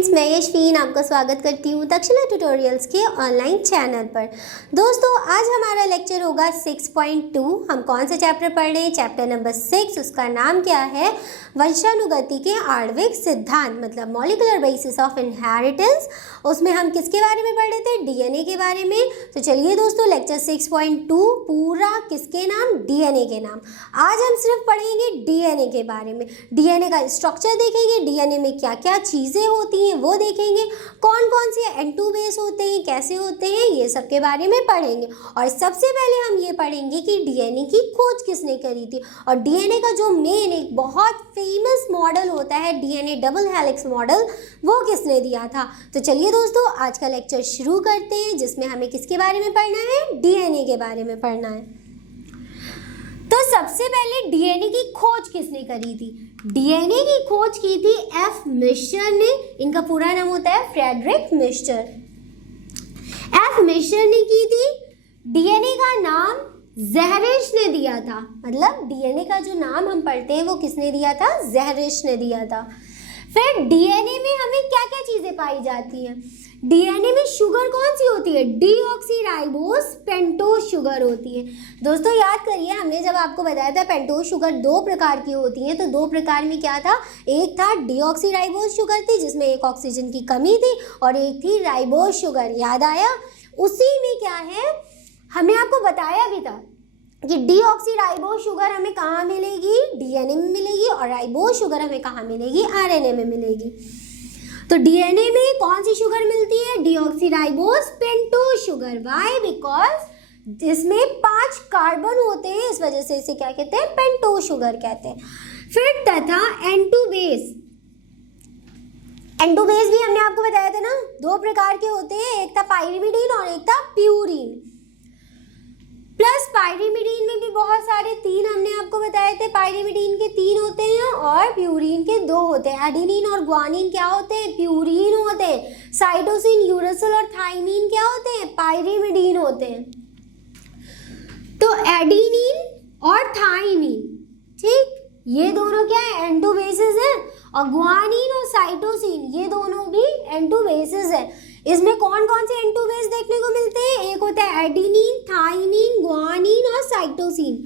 Friends, मैं यशवीन आपका स्वागत करती हूँ तक्षशिला ट्यूटोरियल्स के ऑनलाइन चैनल पर। दोस्तों, आज हमारा लेक्चर होगा 6.2। हम कौन सा चैप्टर पढ़ रहे हैं? Chapter number 6। उसका नाम क्या है? वंशानुगति के आणविक सिद्धांत, मतलब मॉलिक्यूलर बेसिस ऑफ इनहेरिटेंस। उसमें हम किसके बारे में पढ़ रहे थे? डीएनए के बारे में। तो चलिए दोस्तों, लेक्चर 6.2 पूरा किसके नाम? डीएनए के नाम। आज हम सिर्फ पढ़ेंगे डीएनए के बारे में। डीएनए का स्ट्रक्चर देखेंगे, डीएनए में क्या क्या चीज़ें होती हैं वो देखेंगे, कौन कौन से N2 बेस होते हैं, कैसे होते हैं, ये सब के बारे में पढ़ेंगे। और सबसे पहले हम ये पढ़ेंगे कि डीएनए की खोज किसने करी थी। और डीएनए का जो मेन एक बहुत फेमस मॉडल होता है डीएनए डबल हेलिक्स मॉडल, वो किसने दिया था। तो चलिए दोस्तों, आज का लेक्चर शुरू करते हैं, जिसमें हमें किसके बारे में पढ़ना है? डीएनए के बारे में पढ़ना है। तो सबसे पहले डीएनए की खोज किसने करी थी? डीएनए की खोज की थी एफ मिशर ने। इनका पूरा नाम होता है फ्रेडरिक मिशर। एफ मिशर ने की थी। डीएनए का नाम ज़ेहरिश ने दिया था। मतलब डीएनए का जो नाम हम पढ़ते हैं वो किसने दिया था? ज़ेहरिश ने दिया था। फिर डीएनए में हमें क्या क्या चीज़ें पाई जाती हैं? डीएनए में शुगर कौन सी होती है? डीऑक्सीराइबोस पेंटोस शुगर होती है। दोस्तों याद करिए, हमने जब आपको बताया था पेंटोस शुगर 2 प्रकार की होती है, तो 2 प्रकार में क्या था? एक था डीऑक्सीराइबोस शुगर थी, जिसमें एक ऑक्सीजन की कमी थी, और एक थी राइबोस शुगर। याद आया? उसी में क्या है, हमने आपको बताया भी था कि डीऑक्सीराइबोस शुगर हमें कहाँ मिलेगी? डीएनए में मिलेगी। और राइबोस शुगर हमें कहाँ मिलेगी? आरएनए में मिलेगी। तो डीएनए में कौन सी शुगर मिलती है? Deoxyribose pentose sugar. Why? Because इसमें 5 कार्बन होते हैं, इस वजह से इसे क्या कहते हैं? पेंटोस शुगर कहते हैं। फिर तथा N2 बेस। N2 बेस भी हमने आपको बताया था ना, 2 प्रकार के होते हैं, एक था पाइरिमिडीन और एक था प्यूरिन। प्लस पाइरिमिडीन में भी बहुत सारे 3 हमने आपको बताए थे। पाइरिमिडीन के 3 होते हैं और प्यूरिन के 2 होते हैं। एडेनिन और ग्वानिन क्या होते हैं? प्यूरिन होते हैं। साइटोसिन, यूरेसिल और थाइमिन क्या होते हैं? पाइरिमिडीन होते हैं। तो एडेनिन और थाइमिन, ठीक, ये दोनों क्या है? N2 बेसिस है। और ग्वानिन और साइटोसिन, ये दोनों भी N2 बेसिस है। इसमें कौन कौन से N2 बेस देखने को मिलते हैं? एक होता है एडेनिन, थाइमिन, ग्वानिन और साइटोसिन,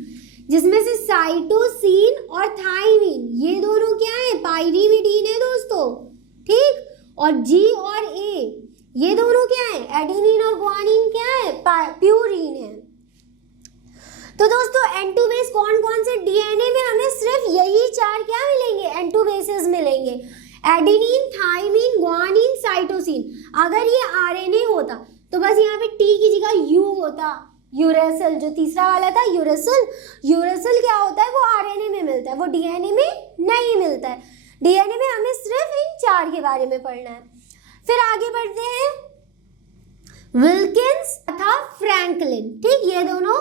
जिसमें से साइटोसिन और थाइमिन ये दोनों क्या है? पाइरिमिडीन है दोस्तों, ठीक। और G और A ये दोनों क्या है? एडेनिन और ग्वानिन क्या है? प्यूरिन है। तो दोस्तों N2 बेस कौन कौन से? डीएनए में हमें सिर्फ यही 4 क्या मिलेंगे? N2 बेसेस मिलेंगे। Adenine, thymine, guanine, cytosine. अगर ये आरएनए होता तो बस यहाँ पे T की जगह U होता, यूरेसिल। जो तीसरा वाला था यूरेसिल, यूरेसिल क्या होता है? वो आरएनए में मिलता है, वो डीएनए में नहीं मिलता है। डीएनए में हमें सिर्फ इन 4 के बारे में पढ़ना है। फिर आगे बढ़ते हैं। विल्किंस तथा फ्रैंकलिन, ठीक, ये दोनों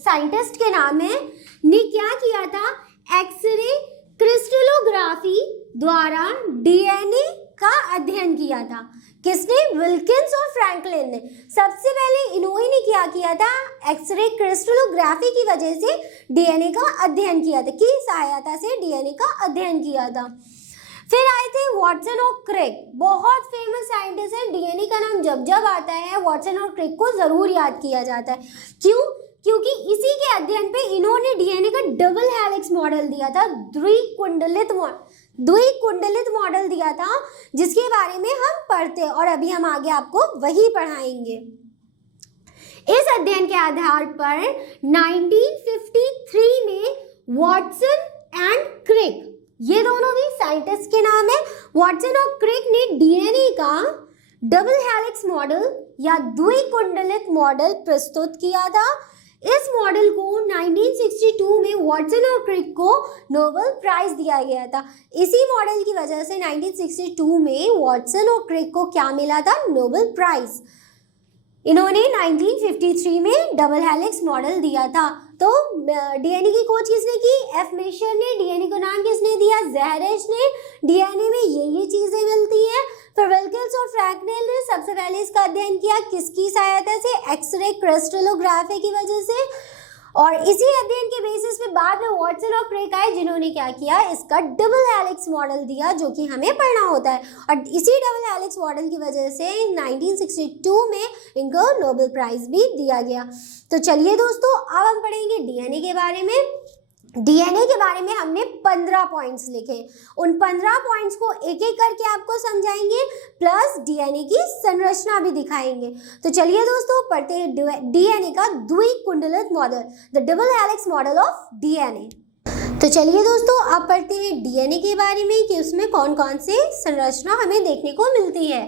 साइंटिस्ट के नाम है। ने क्या किया था? एक्सरे क्रिस्टलोग्राफी द्वारा डीएनए का अध्ययन किया था। किसने? विल्किंस और फ्रैंकलिन ने। सबसे पहले इन्होंने ने क्या किया था? एक्सरे क्रिस्टलोग्राफी की वजह से डीएनए का अध्ययन किया था, की सहायता से डीएनए का अध्ययन किया था। फिर आए थे वाटसन और क्रिक, बहुत फेमस साइंटिस्ट हैं। डीएनए का नाम जब जब आता है वाटसन और क्रिक को जरूर याद किया जाता है। क्यों? क्योंकि इसी के अध्ययन पे इन्होंने डीएनए का डबल हेलिक्स मॉडल दिया था, द्विकुंडलित मॉडल दिया था, जिसके बारे में हम पढ़ते हैं और अभी हम आगे आपको वही पढ़ाएंगे। इस अध्ययन के आधार पर 1953 में वाटसन एंड क्रिक, ये दोनों भी साइंटिस्ट के नाम है, वाटसन और क्रिक ने डीएनए का डबल हेलिक्स मॉडल या द्विकुंडलित मॉडल प्रस्तुत किया था। इस मॉडल को 1962 में वाटसन और क्रिक को नोबेल प्राइज दिया गया था। इसी मॉडल की वजह से 1962 में वाटसन और क्रिक को क्या मिला था? Nobel prize. इन्होंने 1953 में डबल हेलिक्स मॉडल दिया था। तो डीएनए की खोज किसने की? एफ मिशर ने। डीएनए को नाम किसने दिया? ज़ेहरिश ने। डीएनए में ये चीजें मिलती हैं। फिर विल्किंस और फ्रैंकलिन ने सबसे पहले इसका अध्ययन किया, किसकी सहायता से? एक्सरे क्रिस्टलोग्राफी की वजह से। और इसी अध्ययन के बेसिस पे बाद में वॉटसन और क्रेक आए, जिन्होंने क्या किया, इसका डबल हेलिक्स मॉडल दिया, जो कि हमें पढ़ना होता है। और इसी डबल हेलिक्स मॉडल की वजह से 1962 में इनको नोबेल प्राइज भी दिया गया। तो चलिए दोस्तों, अब हम पढ़ेंगे डीएनए के बारे में। डीएनए के बारे में हमने 15 पॉइंट्स लिखे। उन 15 पॉइंट्स को एक एक करके आपको समझाएंगे, प्लस डीएनए की संरचना भी दिखाएंगे। तो चलिए दोस्तों, पढ़ते हैं डीएनए का द्विकुंडलित model, the double helix model of DNA. तो चलिए दोस्तों, अब पढ़ते हैं डीएनए के बारे में कि उसमें कौन कौन से संरचना हमें देखने को मिलती है।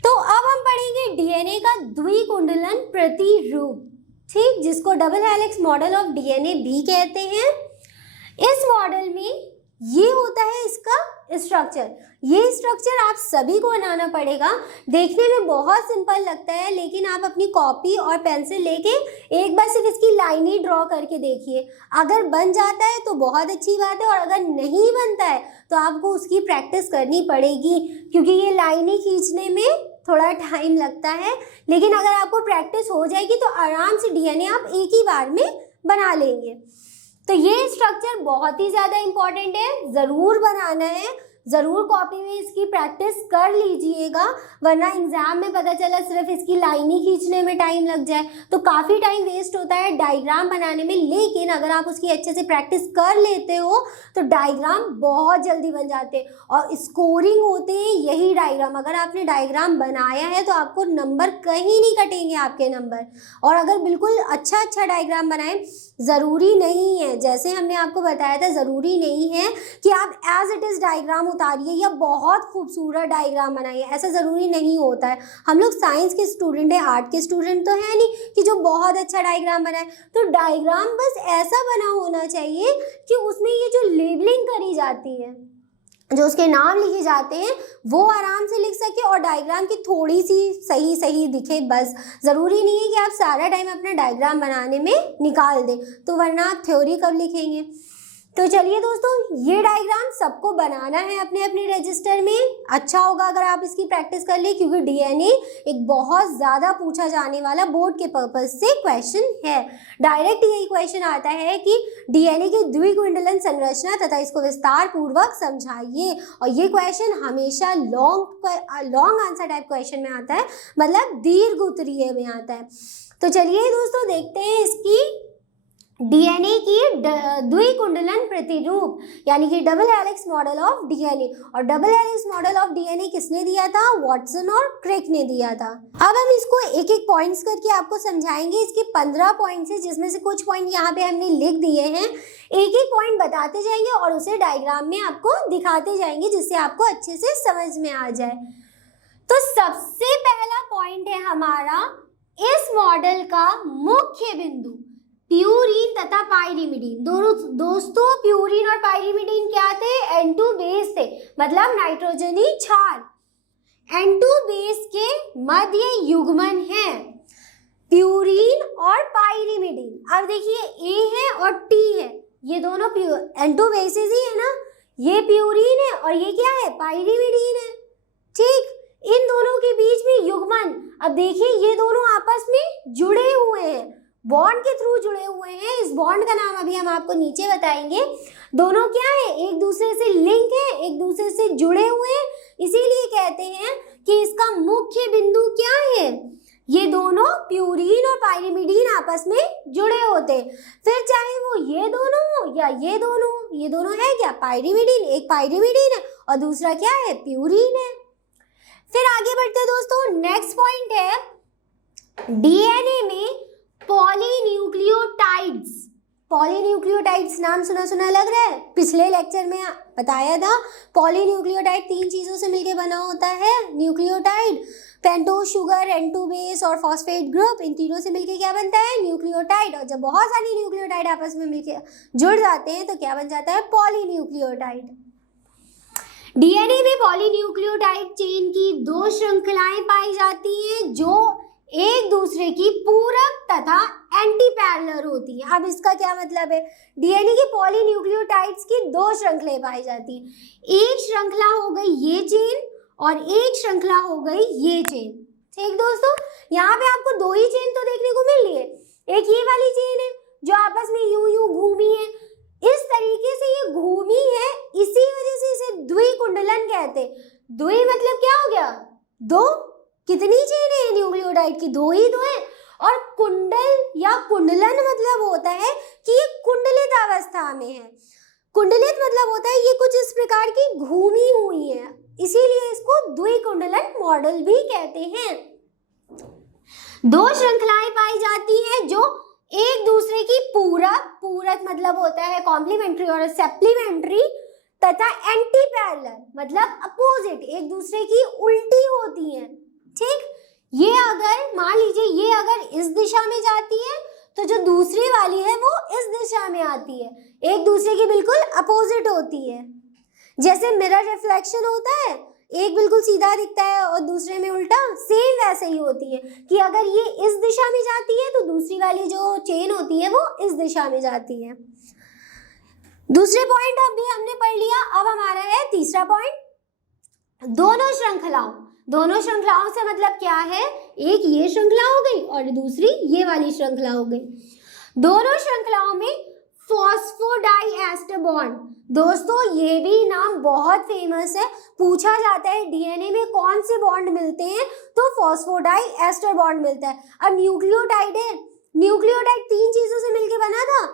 तो अब हम पढ़ेंगे डीएनए का द्विकुंडलन प्रतिरूप, ठीक, जिसको double helix model of DNA भी कहते हैं। इस मॉडल में ये होता है इसका स्ट्रक्चर। ये स्ट्रक्चर आप सभी को बनाना पड़ेगा। देखने में बहुत सिंपल लगता है, लेकिन आप अपनी कॉपी और पेंसिल लेके एक बार सिर्फ इसकी लाइन ही ड्रॉ करके देखिए। अगर बन जाता है तो बहुत अच्छी बात है, और अगर नहीं बनता है तो आपको उसकी प्रैक्टिस करनी पड़ेगी, क्योंकि ये लाइन ही खींचने में थोड़ा टाइम लगता है। लेकिन अगर आपको प्रैक्टिस हो जाएगी तो आराम से डीएनए आप एक ही बार में बना लेंगे। तो ये स्ट्रक्चर बहुत ही ज़्यादा इम्पॉर्टेंट है, ज़रूर बनाना है, ज़रूर कॉपी में इसकी प्रैक्टिस कर लीजिएगा, वरना एग्जाम में पता चला सिर्फ इसकी लाइन ही खींचने में टाइम लग जाए तो काफ़ी टाइम वेस्ट होता है डायग्राम बनाने में। लेकिन अगर आप उसकी अच्छे से प्रैक्टिस कर लेते हो तो डायग्राम बहुत जल्दी बन जाते हैं, और स्कोरिंग होते हैं यही डायग्राम। अगर आपने डायग्राम बनाया है तो आपको नंबर कहीं नहीं कटेंगे, आपके नंबर। और अगर बिल्कुल अच्छा डायग्राम बनाएं, ज़रूरी नहीं है, जैसे हमने आपको बताया था, ज़रूरी नहीं है कि आप एज इट इज़ डायग्राम उतारिए या बहुत खूबसूरत डायग्राम बनाइए, ऐसा ज़रूरी नहीं होता है। हम लोग साइंस के स्टूडेंट हैं, आर्ट के स्टूडेंट तो है नहीं कि जो बहुत अच्छा डायग्राम बनाए। तो डायग्राम बस ऐसा बना होना चाहिए कि उसमें ये जो लेबलिंग करी जाती है, जो उसके नाम लिखे जाते हैं, वो आराम से लिख सके और डायग्राम की थोड़ी सी सही दिखे बस। ज़रूरी नहीं है कि आप सारा टाइम अपना डायग्राम बनाने में निकाल दें, तो वरना आप थ्योरी कब लिखेंगे। तो चलिए दोस्तों, ये डायग्राम सबको बनाना है अपने अपने रजिस्टर में। अच्छा होगा अगर आप इसकी प्रैक्टिस कर ले, क्योंकि डीएनए एक बहुत ज़्यादा पूछा जाने वाला बोर्ड के पर्पज से क्वेश्चन है। डायरेक्ट यही क्वेश्चन आता है कि डीएनए की द्विकुंडलन संरचना तथा इसको विस्तार पूर्वक समझाइए। और ये क्वेश्चन हमेशा लॉन्ग आंसर टाइप क्वेश्चन में आता है, मतलब दीर्घ उत्तरीय में आता है। तो चलिए दोस्तों, देखते हैं इसकी डीएनए की द्विकुंडलन प्रतिरूप, यानी कि double helix model of DNA. और double helix model of DNA किसने दिया था? वॉटसन और क्रेक ने दिया था। अब हम इसको एक एक पॉइंट्स करके आपको समझाएंगे। इसके 15 पॉइंट्स हैं, जिसमें से कुछ पॉइंट यहाँ पे हमने लिख दिए हैं। एक एक पॉइंट बताते जाएंगे और उसे डायग्राम में आपको दिखाते जाएंगे, जिससे आपको अच्छे से समझ में आ जाए। तो सबसे पहला पॉइंट है हमारा, इस मॉडल का मुख्य बिंदु प्यूरीन तथा पाइरीमिडीन। दोस्तों प्यूरीन और पाइरीमिडीन क्या थे? N2 बेस थे, मतलब नाइट्रोजनी क्षार। N2 बेस के मध्य युग्मन है प्यूरीन और पाइरीमिडीन। अब देखिए A है और T है, ये दोनों N2 बेसेस ही है ना। ये प्यूरीन है और ये क्या है? पाइरीमिडीन है, ठीक। इन दोनों के बीच में युग्मन, अब देखिए ये दोनों आपस में जुड़े हुए हैं, बॉन्ड के थ्रू जुड़े हुए हैं। इस बॉन्ड का नाम अभी हम आपको नीचे बताएंगे। दोनों क्या है? एक दूसरे से लिंक है, एक दूसरे से जुड़े हुए हैं, इसीलिए कहते हैं कि इसका मुख्य बिंदु क्या है? ये दोनों प्यूरीन और पाइरीमिडीन आपस में जुड़े होते हैं। फिर चाहे वो ये दोनों हो या ये दोनों है क्या? पाइरीमिडीन, एक पाइरीमिडीन है और दूसरा क्या है? प्यूरीन है। फिर आगे बढ़ते हैं दोस्तों, नेक्स्ट पॉइंट है डीएनए में पॉलीन्यूक्लियोटाइड्स। पॉलीन्यूक्लियोटाइड्स नाम सुना लग रहा है, पिछले लेक्चर में बताया था। पॉलीन्यूक्लियोटाइड 3 चीजों से मिलकर बना होता है nucleotide. Pentose sugar, N2 base और फॉस्फेट ग्रुप, इन तीनों से मिलकर क्या बनता है? न्यूक्लियोटाइड। और जब बहुत सारी न्यूक्लियोटाइड आपस में मिलकर जुड़ जाते हैं तो क्या बन जाता है? पॉलीन्यूक्लियोटाइड। डीएनए में पॉलीन्यूक्लियोटाइड चेन की 2 श्रृंखलाएं पाई जाती हैं, जो एक दूसरे की पूरक तथा एंटी पैरेलल होती है। अब इसका क्या मतलब है? डीएनए की पॉलीन्यूक्लियोटाइड्स की 2 श्रृंखलाएं पाई जाती हैं। एक श्रृंखला हो गई ये चेन और एक श्रृंखला हो गई ये चेन, ठीक दोस्तों। यहाँ पे आपको 2 ही चेन तो देखने को मिल रही है। एक ये वाली चेन है दो। कितनी चेन है न्यूक्लियोटाइड की? दो ही तो है। और कुंडल या कुंडलन मतलब होता है कि ये कुंडलित अवस्था में है। कुंडलित मतलब होता है ये कुछ इस प्रकार की घूमी हुई है, इसीलिए इसको द्विकुंडलन मॉडल भी कहते हैं। दो श्रृंखलाएं पाई जाती हैं जो एक दूसरे की पूरक मतलब होता है कॉम्प्लीमेंट्री और सप्लीमेंट्री, तथा एंटी पैरेलल मतलब अपोजिट, एक दूसरे की उल्टी होती हैं। ठीक, ये अगर मान लीजिए ये अगर इस दिशा में जाती है तो जो दूसरी वाली है वो इस दिशा में आती है, एक दूसरे की बिल्कुल अपोजिट होती है। जैसे मिरर रिफ्लेक्शन होता है, एक बिल्कुल सीधा दिखता है और दूसरे में उल्टा, सेम वैसे ही होती है कि अगर ये इस दिशा में जाती है तो दूसरी वाली जो चेन होती है वो इस दिशा में जाती है। दूसरे पॉइंट अभी हमने पढ़ लिया। अब हमारा है तीसरा पॉइंट, दोनों श्रृंखलाओं से मतलब क्या है, एक ये श्रृंखला हो गई और दूसरी ये वाली श्रृंखला हो गई। दोनों श्रृंखलाओं में फॉस्फोडाइएस्टर बॉन्ड, दोस्तों ये भी नाम बहुत फेमस है, पूछा जाता है डीएनए में कौन से बॉन्ड मिलते हैं तो फॉस्फोडाइएस्टर बॉन्ड मिलता है। अब न्यूक्लियोटाइड है, न्यूक्लियोटाइड तीन चीजों से मिलकर बना था,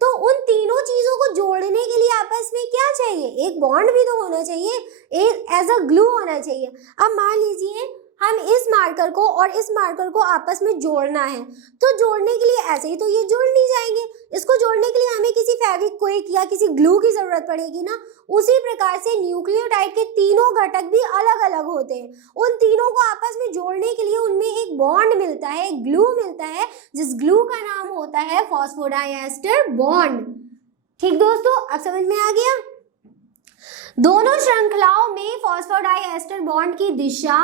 तो उन तीनों चीजों को जोड़ने के लिए आपस में क्या चाहिए, एक बॉन्ड भी तो होना चाहिए, एक एज अ ग्लू होना चाहिए। अब मान लीजिए हम इस मार्कर को और इस मार्कर को आपस में जोड़ना है, तो जोड़ने के लिए ऐसे ही तो ये जुड़ नहीं जाएंगे, इसको जोड़ने के लिए हमें किसी फेविक्विक या किसी ग्लू की जरूरत पड़ेगी ना। उसी प्रकार से न्यूक्लियोटाइड के तीनों घटक भी अलग अलग होते हैं, उन तीनों को आपस में जोड़ने के लिए उनमें एक बॉन्ड मिलता है, एक ग्लू मिलता है, जिस ग्लू का नाम होता है फॉस्फोडाइएस्टर बॉन्ड। ठीक दोस्तों, अब समझ में आ गया। दोनों श्रृंखलाओं में फॉस्फोडाइएस्टर बॉन्ड की दिशा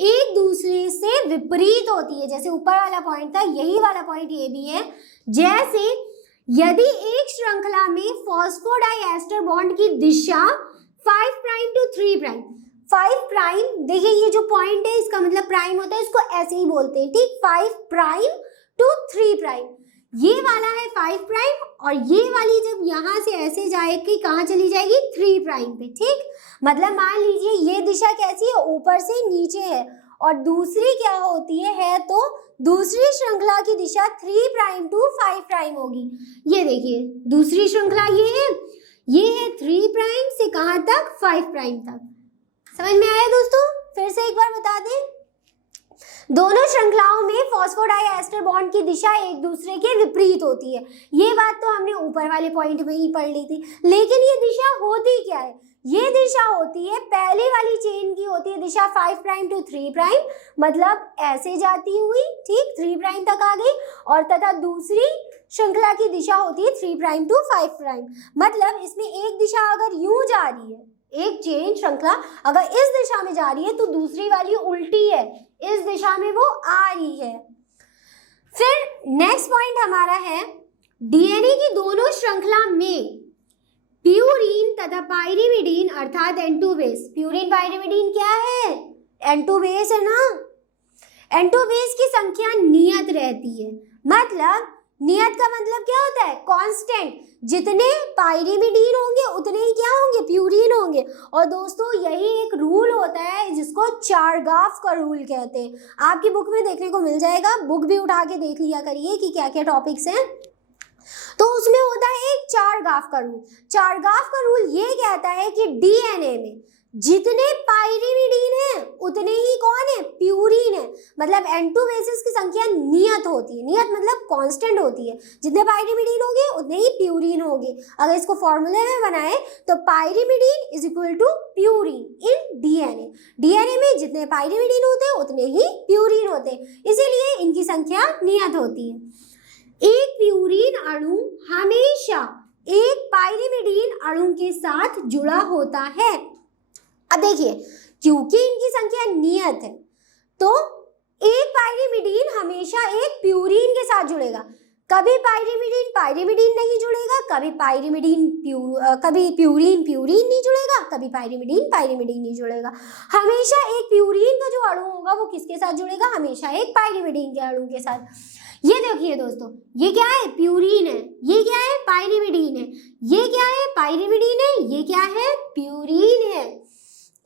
एक दूसरे से विपरीत होती है। जैसे ऊपर वाला पॉइंट था, यही वाला पॉइंट ये भी है। जैसे यदि एक श्रृंखला में फॉस्फोडाइएस्टर बॉन्ड की दिशा 5 प्राइम टू 3 प्राइम, 5 प्राइम, देखिए ये जो पॉइंट है इसका मतलब प्राइम होता है, इसको ऐसे ही बोलते हैं, ठीक, 5 प्राइम टू 3 प्राइम, ये वाला है 5 प्राइम और ये वाली जब यहाँ से ऐसे जाएगी कहाँ चली जाएगी, 3 प्राइम पे। ठीक, मतलब मान लीजिए ये दिशा कैसी है, ऊपर से नीचे है, और दूसरी क्या होती है तो दूसरी श्रृंखला की दिशा 3 प्राइम टू 5 प्राइम होगी। ये देखिए दूसरी श्रृंखला ये है 3 प्राइम से कहाँ तक, 5 प्राइम तक। समझ में आया दोस्तों? फिर से एक बार बता दें, दोनों श्रृंखलाओं में फॉस्फोडाइएस्टर बॉन्ड की दिशा एक दूसरे के विपरीत होती है। ये बात तो हमने ऊपर वाले पॉइंट में ही पढ़ ली थी, लेकिन ये दिशा होती क्या है, ये दिशा होती है, पहले वाली चेन की होती है दिशा 5 प्राइम टू 3 प्राइम, मतलब ऐसे जाती हुई, ठीक, 3 प्राइम तक आ गई, और तथा दूसरी श्रृंखला की दिशा होती है 3 प्राइम टू 5 प्राइम। मतलब इसमें एक दिशा अगर यूं जा रही है, एक चेन श्रृंखला अगर इस दिशा में जा रही है तो दूसरी वाली उल्टी है, इस दिशा में वो आ रही है। फिर नेक्स्ट पॉइंट हमारा है, डीएनए की दोनों श्रृंखला में प्यूरीन तथा पाइरिमिडीन अर्थात N2 बेस, प्यूरीन पाइरिमिडीन क्या है, N2 बेस है ना, N2 बेस की संख्या नियत रहती है। मतलब नियत का मतलब क्या होता है, कांस्टेंट, जितने पाइरिमिडीन होंगे उतने ही क्या होंगे, प्यूरीन होंगे। और दोस्तों यही एक रूल होता है जिसको चारगाफ का रूल कहते हैं, आपकी बुक में देखने को मिल जाएगा, बुक भी उठा के देख लिया करिए कि क्या क्या टॉपिक्स हैं। तो उसमें होता है एक चारगाफ का रूल। चारगाफ का रूल ये कहता है कि डीएनए में जितने पाइरिमिडीन है उतने ही कौन है, प्यूरीन है। मतलब N2 बेसिस की संख्या नियत होती है, नियत मतलब कांस्टेंट होती है, जितने पाइरिमिडीन होंगे उतने ही प्यूरीन होंगे। अगर इसको फॉर्मूले में बनाए तो pyrimidine is equal to purine in DNA, DNA में जितने पाइरिमिडीन होते हैं उतने ही प्यूरीन होते हैं, इसीलिए इनकी संख्या नियत होती है। एक प्यूरीन अणु हमेशा एक पाइरिमिडीन अणु के साथ जुड़ा होता है। अब देखिए, क्योंकि इनकी संख्या नियत है तो एक पाइरिमिडीन हमेशा एक प्यूरीन के साथ जुड़ेगा, कभी पाइरिमिडीन पाइरिमिडीन नहीं जुड़ेगा, कभी प्यूरीन प्यूरीन नहीं जुड़ेगा, कभी पाइरिमिडीन पाइरिमिडीन नहीं जुड़ेगा। हमेशा एक प्यूरीन का जो अणु होगा वो किसके साथ जुड़ेगा, हमेशा एक पाइरिमिडीन के अणु के साथ। ये देखिए दोस्तों, ये क्या है, प्यूरीन है, ये क्या है, पाइरिमिडीन है, ये क्या है, पाइरिमिडीन है, ये क्या है, प्यूरीन है।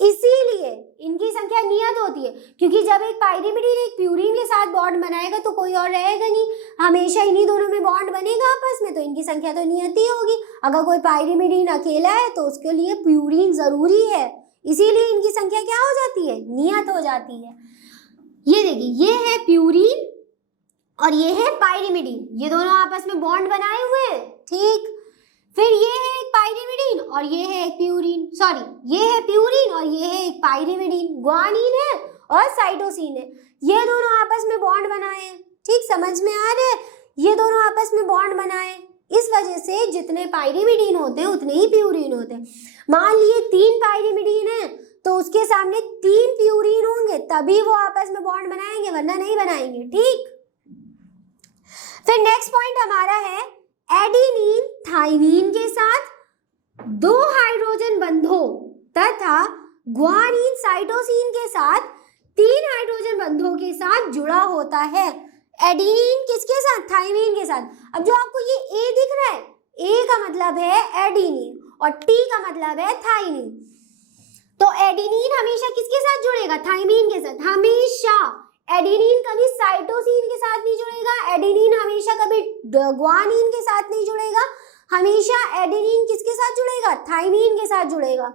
इसीलिए इनकी संख्या नियत होती है, क्योंकि जब एक पाइरिमिडीन एक प्यूरिन के साथ बॉन्ड बनाएगा तो कोई और रहेगा नहीं, हमेशा इन्हीं दोनों में बॉन्ड बनेगा आपस में, तो इनकी संख्या तो नियत ही होगी। अगर कोई पाइरिमिडीन अकेला है तो उसके लिए प्यूरिन जरूरी है, इसीलिए इनकी संख्या क्या हो जाती है, नियत हो जाती है। ये देखिए, ये है प्यूरिन और ये है पाइरिमिडीन, ये दोनों आपस में बॉन्ड बनाए हुए हैं, ठीक। फिर ये है एक पाइरिमिडीन और ये है एक प्यूरिन, सॉरी ये है प्यूरिन और ये है एक पाइरिमिडीन, ग्वानिन है और साइटोसिन है, ये दोनों आपस में बॉन्ड बनाए हैं, ठीक, समझ में आ रहा है, ये दोनों आपस में बॉन्ड बनाए, इस वजह से जितने पाइरिमिडीन होते हैं उतने ही प्यूरिन होते हैं। मान लिए 3 पाइरिमिडीन है तो उसके सामने 3 प्यूरिन होंगे, तभी वो आपस में बॉन्ड बनाएंगे, वरना नहीं बनाएंगे, ठीक। फिर नेक्स्ट पॉइंट हमारा है एडेनिन थाइमिन के साथ 2 हाइड्रोजन बंधों तथा ग्वानिन साइटोसिन के साथ 3 हाइड्रोजन बंधों के साथ जुड़ा होता है। एडेनिन किसके साथ, थाइमिन के साथ। अब जो आपको ये ए दिख रहा है, ए का मतलब है एडेनिन और टी का मतलब है थाइमिन, तो एडेनिन हमेशा किसके साथ जुड़ेगा, थाइमिन के साथ, हमेशा। एडेनिन कभी साइटोसिन के साथ नहीं जुड़ेगा, एडेनिन हमेशा कभी ग्वानिन के साथ नहीं जुड़ेगा, हमेशा एडेनिन किसके साथ जुड़ेगा, थाइमिन के साथ जुड़ेगा।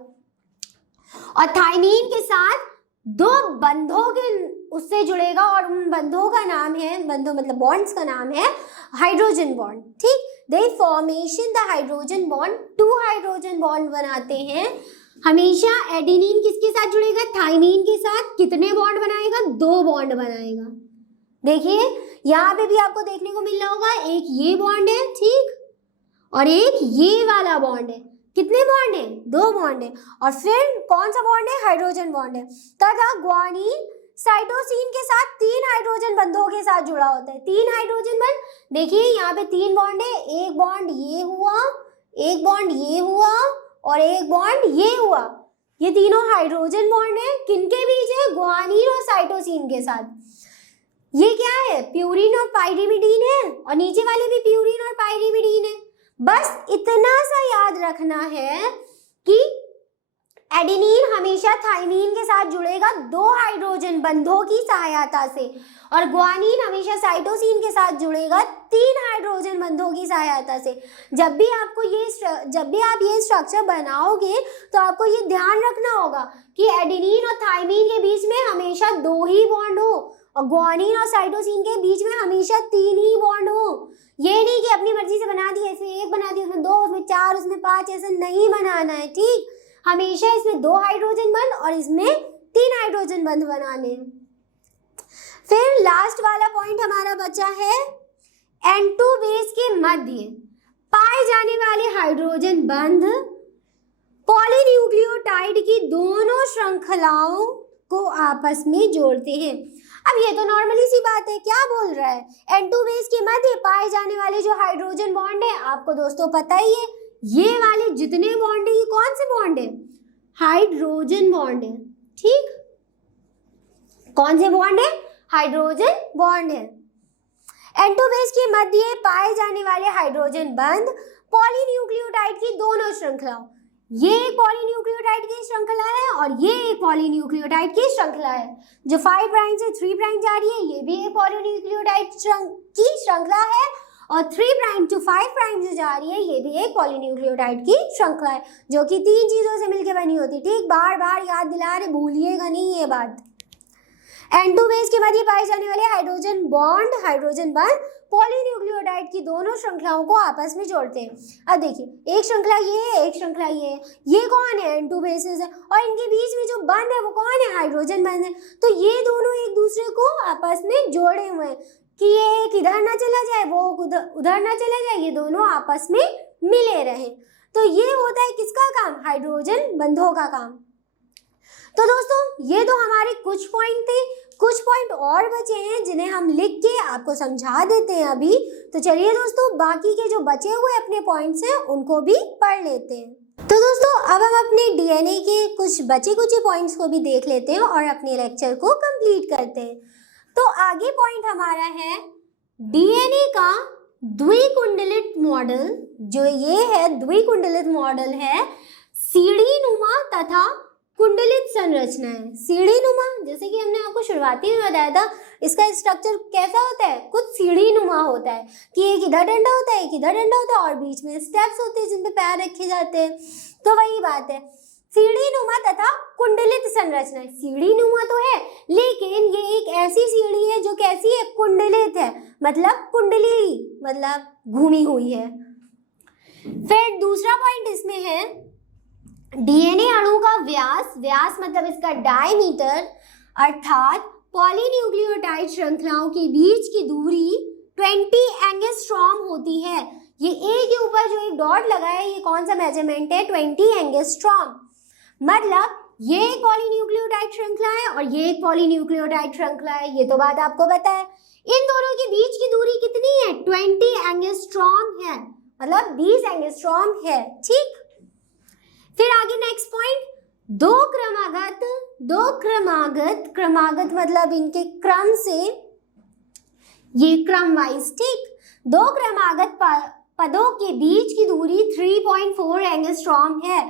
और थाइमिन के साथ 2 बंधों के उससे जुड़ेगा और उन बंधों का नाम है, बंधों मतलब बॉन्ड्स का नाम है हाइड्रोजन बॉन्ड, ठीक। They formation the hydrogen bond, 2 hydrogen bond बनाते हैं। हमेशा एडेनिन किसके साथ जुड़ेगा, थाइमिन के साथ, कितने बॉन्ड बनाएगा, 2 बॉन्ड बनाएगा। देखिए यहाँ पे भी आपको देखने को मिल रहा होगा, एक ये बॉन्ड है, ठीक, और एक ये वाला बॉन्ड है, कितने बॉन्ड है, 2 बॉन्ड है। और फिर कौन सा बॉन्ड है, हाइड्रोजन बॉन्ड है। तथा ग्वानिन साइटोसिन के साथ 3 हाइड्रोजन बंधों के साथ जुड़ा होता है, 3 हाइड्रोजन बंध, देखिए यहाँ पे 3 बॉन्ड है, एक बॉन्ड ये हुआ, एक बॉन्ड ये हुआ और एक बॉन्ड ये हुआ, ये तीनों हाइड्रोजन बॉन्ड है, किनके बीच है, ग्वानिन और साइटोसिन के साथ। ये क्या है, प्यूरिन और पाइरिमिडीन है और नीचे वाले भी प्यूरिन और पाइरिमिडीन है। बस इतना सा याद रखना है कि एडेनिन हमेशा थाइमिन के साथ जुड़ेगा 2 हाइड्रोजन बंधों की सहायता से और ग्वानिन हमेशा साइटोसिन के साथ जुड़ेगा 3 हाइड्रोजन बंधों की सहायता से। जब भी आप ये स्ट्रक्चर बनाओगे तो आपको ये ध्यान रखना होगा कि एडेनिन और थाइमिन के बीच में हमेशा 2 ही बॉन्ड हो और ग्वानिन और साइटोसिन के बीच में हमेशा 3 ही बॉन्ड हो। ये नहीं कि अपनी मर्जी से बना दी, इसमें 1 बना दी, उसमें 2, उसमें 4, उसमें 5, ऐसा नहीं बनाना है, ठीक। हमेशा इसमें 2 हाइड्रोजन बंध और इसमें 3 हाइड्रोजन बंध बनाने हैं। फिर लास्ट वाला पॉइंट हमारा बचा है N2 बेस के मध्य पाए जाने वाले हाइड्रोजन बंध पॉलीन्यूक्लियोटाइड की दोनों श्रृंखलाओं को आपस में जोड़ते हैं। अब ये तो नॉर्मली सी बात है, क्या बोल रहा है, N2 बेस के मध्य पाए जाने वाले जो हाइड्रोजन बॉन्ड है, आपको दोस्तों पता ही है, ये वाले जितने बॉन्ड है, ये कौन से बॉन्ड है, हाइड्रोजन बॉन्ड है, ठीक। कौन से बॉन्ड है, हाइड्रोजन बॉन्ड है। N2 बेस के मध्य पाए जाने वाले हाइड्रोजन बंध पॉलीन्यूक्लियोटाइड की दोनों श्रृंखलाओं, ये एक पॉलीन्यूक्लियोटाइड की श्रृंखला है और ये एक पॉलीन्यूक्लियोटाइड की श्रृंखला है। जो 5 प्राइम से 3 प्राइम जा रही है, ये भी एक पॉलीन्यूक्लियोटाइड की श्रृंखला है और 3 प्राइम टू 5 प्राइम जो जा रही है, ये भी एक पॉलीन्यूक्लियोटाइड की श्रृंखला है, जो कि 3 चीजों से मिलकर बनी होती है, ठीक। बार बार याद दिला रहे, भूलिएगा नहीं ये बात। N2 बेस के मध्य पाए जाने वाले हाइड्रोजन बॉन्ड पॉलीन्यूक्लियोटाइड की दोनों श्रृंखलाओं को आपस में जोड़ते हैं। अब देखिए, एक श्रृंखला ये है, एक श्रृंखला ये है, ये कौन है, N2 बेसेस है और इनके बीच में जो बंध है वो कौन है, हाइड्रोजन बंध है। तो ये दोनों एक दूसरे को आपस में जोड़े हुए हैं कि ये एक इधर ना चला जाए, वो उधर ना चला जाए, ये दोनों आपस में मिले रहे। तो ये होता है किसका काम, हाइड्रोजन बंधों का काम। तो दोस्तों ये तो हमारे कुछ पॉइंट थे, कुछ पॉइंट और बचे हैं जिन्हें हम लिख के आपको समझा देते हैं अभी। तो चलिए दोस्तों, बाकी के जो बचे हुए अपने पॉइंट्स हैं उनको भी पढ़ लेते हैं। तो दोस्तों अब हम अपने डीएनए के कुछ बचे कुछ पॉइंट्स को भी देख लेते हैं और अपने लेक्चर को कंप्लीट करते हैं। तो आगे पॉइंट हमारा है डीएनए का द्विकुंडलित मॉडल। जो ये है द्विकुंडलित मॉडल है सीढ़ी नुमा तथा कुंडलित संरचना है, सीढ़ी नुमा, जैसे कि हमने आपको शुरुआती में बताया था, इसका स्ट्रक्चर कैसा होता है, कुछ सीढ़ी नुमा होता है कि एक इधर डंडा होता है, एक इधर डंडा होता है और बीच में स्टेप्स होते हैं जिन पे पैर रखे जाते हैं। तो वही बात है, सीढ़ी नुमा तथा कुंडलित संरचना है। सीढ़ी नुमा तो है, लेकिन ये एक ऐसी सीढ़ी है जो कैसी है, कुंडलित है, मतलब कुंडली, मतलब घूमी हुई है। फिर दूसरा पॉइंट इसमें है, डीएनए अणु का व्यास, व्यास मतलब इसका डायमीटर, अर्थात पॉलीन्यूक्लियोटाइड श्रृंखलाओं के बीच की दूरी 20 एंगस्ट्रॉम होती है। ये ए के ऊपर जो एक डॉट लगा है, ये कौन सा मेजरमेंट है, 20 एंगस्ट्रॉम। मतलब ये एक पॉलीन्यूक्लियोटाइड श्रृंखला है और ये एक पॉलीन्यूक्लियोटाइड श्रृंखला है, ये तो बात आपको पता है। इन दोनों के बीच की दूरी कितनी है, 20 एंगस्ट्रॉम है, मतलब 20 एंगस्ट्रॉम है, ठीक। फिर आगे नेक्स्ट पॉइंट, दो क्रमागत मतलब इनके क्रम से, ये क्रम वाइज, ठीक। दो क्रमागत पदों के बीच की दूरी 3.4 एंगस्ट्रॉम है।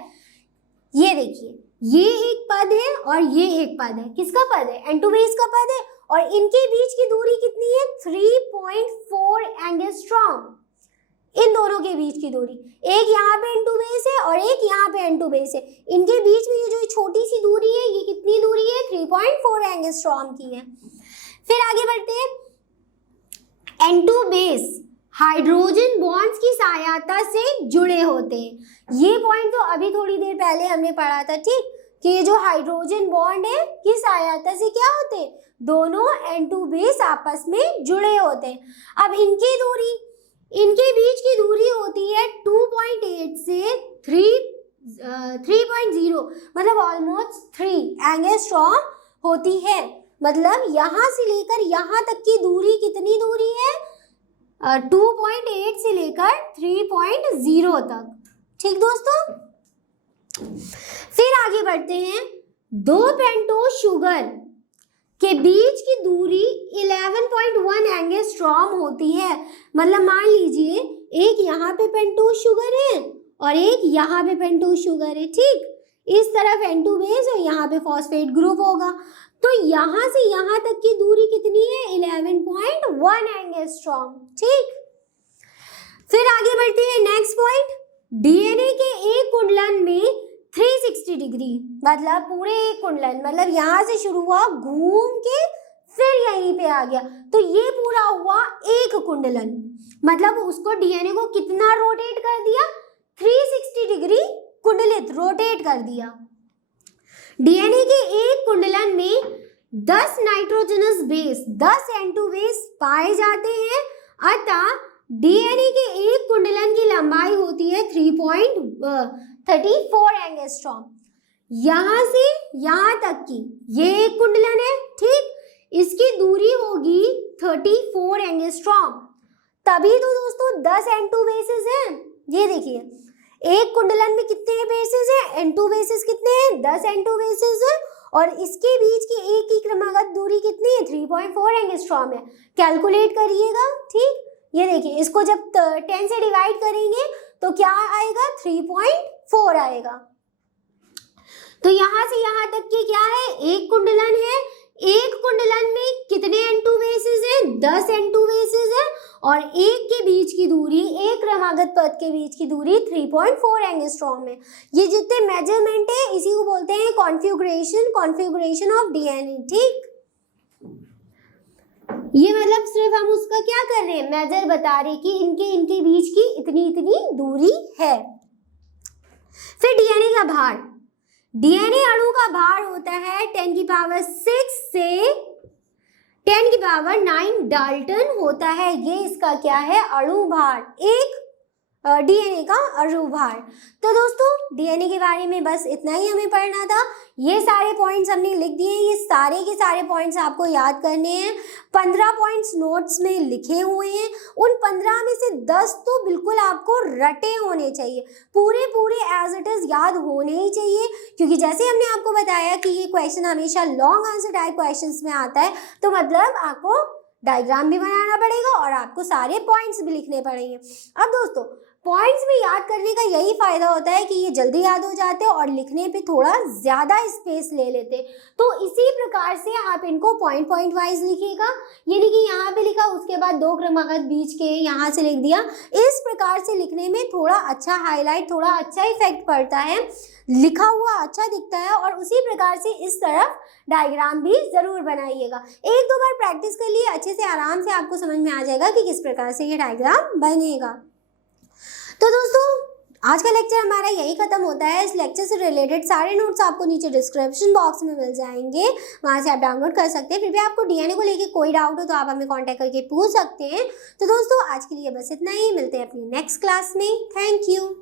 ये देखिए, ये एक पद है और ये एक पद है, किसका पद है, N2 बेस का पद है, और इनके बीच की दूरी कितनी है, 3.4 एंगस्ट्रॉम। इन दोनों के बीच की दूरी, एक यहाँ पे N2 बेस है और एक यहाँ पे N2 बेस है, इनके बीच में ये जो छोटी सी दूरी है, ये कितनी दूरी है, 3.4 एंगस्ट्रॉम की है। फिर आगे बढ़ते हैं, N2 बेस हाइड्रोजन बॉन्ड्स की सहायता से जुड़े होते हैं। ये पॉइंट तो अभी थोड़ी देर पहले हमने पढ़ा था, ठीक, कि ये जो हाइड्रोजन बॉन्ड है किस सहायता से क्या होते हैं, दोनों N2 बेस आपस में जुड़े होते हैं। अब इनकी दूरी, इनके बीच की दूरी होती है 2.8 से 3.0, मतलब ऑलमोस्ट 3 एंगस्ट्रॉम होती है। मतलब यहाँ से लेकर यहाँ तक की दूरी कितनी दूरी है, 2.8 से लेकर 3.0 तक, ठीक दोस्तों। फिर आगे बढ़ते हैं, दो पेंटोज शुगर के बीच की दूरी 11.1 एंगस्ट्रॉम होती है। मतलब मान लीजिए एक यहाँ पे पेंटोज शुगर है और एक यहाँ पे पेंटोज शुगर है, ठीक। इस तरफ N2 बेस और यहाँ पे फॉस्फेट ग्रुप होगा, तो यहाँ से यहाँ तक की दूरी कितनी है, 11.1 एंगस्ट्रॉम, ठीक। फिर आगे बढ़ते हैं, नेक्स्ट पॉइंट, डीएनए के एक कुंडलन में 360 डिग्री, मतलब पूरे एक कुंडलन, मतलब यहाँ से शुरू हुआ, घूम के फिर यहीं पे आ गया, तो ये पूरा हुआ एक कुंडलन। मतलब उसको डीएनए को कितना रोटेट कर दिया, 360 डिग्री कुंडलित, रोटेट कर दिया। डीएनए के एक कुंडलन में 10 नाइट्रोजनस बेस, 10 N2 बेस पाए जाते हैं, अतः डीएनए के एक कुंडलन की लंबाई होती है 3.34 एंगस्ट्रॉम। यहाँ से यहाँ तक की ये एक कुंडलन है, ठीक, इसकी दूरी होगी 34 एंगस्ट्रॉम। तभी तो दोस्तों 10 N2 बेसिस हैं। ये देखिए, एक कुंडलन में कितने बेसिस हैं, N2 बेसिस कितने हैं, 10 N2 बेसिस हैं, और इसके बीच की एक की क्रमागत दूरी कितनी है, 3.4 एंगस्ट्रॉम है। कैलकुलेट करिएगा, ठीक। ये देखिए, इसको जब 10 से डिवाइड करेंगे तो क्या आएगा, 3.4 आएगा। तो यहाँ से यहाँ तक के क्या है, एक कुंडलन है, एक कुंडलन में कितने N2 बेसिस हैं, 10 N2 बेसिस है, और एक के बीच की दूरी, एक क्रमागत पद के बीच की दूरी 3.4 एंगस्ट्रॉम है। ये जितने मेजरमेंट है इसी को बोलते हैं कॉन्फ़िगरेशन ऑफ डीएनए, ठीक। ये मतलब सिर्फ हम उसका क्या कर रहे हैं, मेजर बता रहे कि इनके बीच की इतनी इतनी दूरी है। फिर डीएनए का भार, डीएनए अणु का भार होता है 10⁶ से 10⁹ डाल्टन होता है। ये इसका क्या है, अणु भार, एक डीएनए का अणु भार। तो दोस्तों डीएनए के बारे में बस इतना ही हमें पढ़ना था। ये सारे पॉइंट्स हमने लिख दिए, ये सारे के सारे पॉइंट्स आपको याद करने हैं। 15 पॉइंट्स नोट्स में लिखे हुए हैं, उन 15 में से 10 तो बिल्कुल आपको रटे होने चाहिए, पूरे एज इट इज याद होने ही चाहिए, क्योंकि जैसे हमने आपको बताया कि ये क्वेश्चन हमेशा लॉन्ग आंसर टाइप क्वेश्चंस में आता है, तो मतलब आपको डायग्राम भी बनाना पड़ेगा और आपको सारे पॉइंट्स भी लिखने पड़ेंगे। अब दोस्तों पॉइंट्स में याद करने का यही फ़ायदा होता है कि ये जल्दी याद हो जाते हैं और लिखने पे थोड़ा ज़्यादा स्पेस ले लेते। तो इसी प्रकार से आप इनको पॉइंट पॉइंट वाइज लिखिएगा, ये नहीं कि यहाँ पे लिखा उसके बाद 2 क्रमागत बीच के यहाँ से लिख दिया। इस प्रकार से लिखने में थोड़ा अच्छा हाईलाइट, थोड़ा अच्छा इफेक्ट पड़ता है, लिखा हुआ अच्छा दिखता है। और उसी प्रकार से इस तरफ डायग्राम भी ज़रूर बनाइएगा। 1-2 बार प्रैक्टिस कर लिए अच्छे से, आराम से आपको समझ में आ जाएगा कि किस प्रकार से ये डायग्राम बनेगा। तो दोस्तों आज का लेक्चर हमारा यही खत्म होता है। इस लेक्चर से रिलेटेड सारे नोट्स आपको नीचे डिस्क्रिप्शन बॉक्स में मिल जाएंगे, वहाँ से आप डाउनलोड कर सकते हैं। फिर भी आपको डीएनए को लेके कोई डाउट हो तो आप हमें कांटेक्ट करके पूछ सकते हैं। तो दोस्तों आज के लिए बस इतना ही, मिलते हैं अपनी नेक्स्ट क्लास में। Thank you.